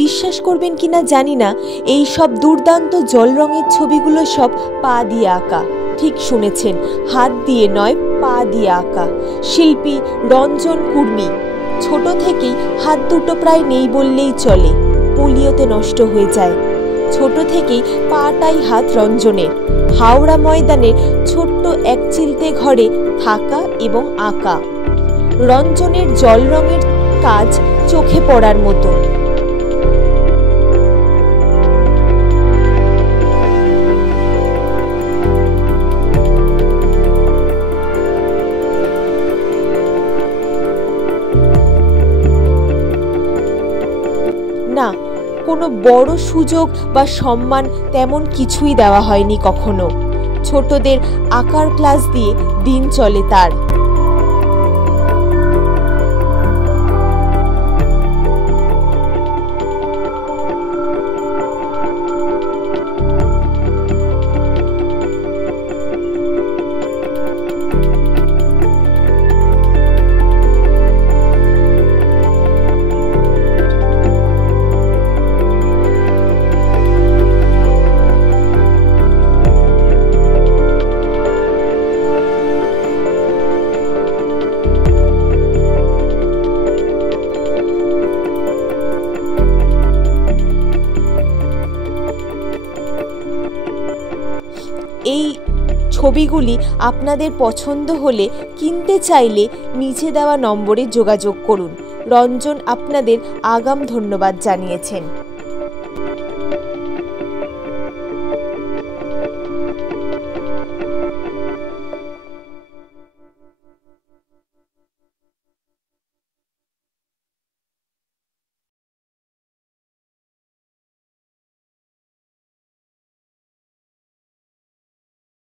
বিশ্বাস করবেন কিনা জানি না, এই সব দুর্দান্ত জল রঙের ছবিগুলো সব পা দিয়ে আঁকা। ঠিক শুনেছেন, হাত দিয়ে নয়, পা দিয়ে আঁকা। শিল্পী রঞ্জন কুর্মী। ছোট থেকেই হাত দুটো প্রায় নেই বললেই চলে, পোলিওতে নষ্ট হয়ে যায়। ছোট থেকেই পাটাই হাত রঞ্জনের। হাওড়া ময়দানের ছোট্ট এক চিলতে ঘরে থাকা এবং আঁকা। রঞ্জনের জল রঙের কাজ চোখে পড়ার মতো। না, কোনো বড় সুযোগ বা সম্মান তেমন কিছুই দেওয়া হয়নি কখনো। ছোটদের আঁকার ক্লাস দিয়ে দিন চলে তার। এই ছবিগুলি আপনাদের পছন্দ হলে কিনতে চাইলে নিচে দেওয়া নম্বরে যোগাযোগ করুন। রঞ্জন আপনাদের আগাম ধন্যবাদ জানিয়েছেন।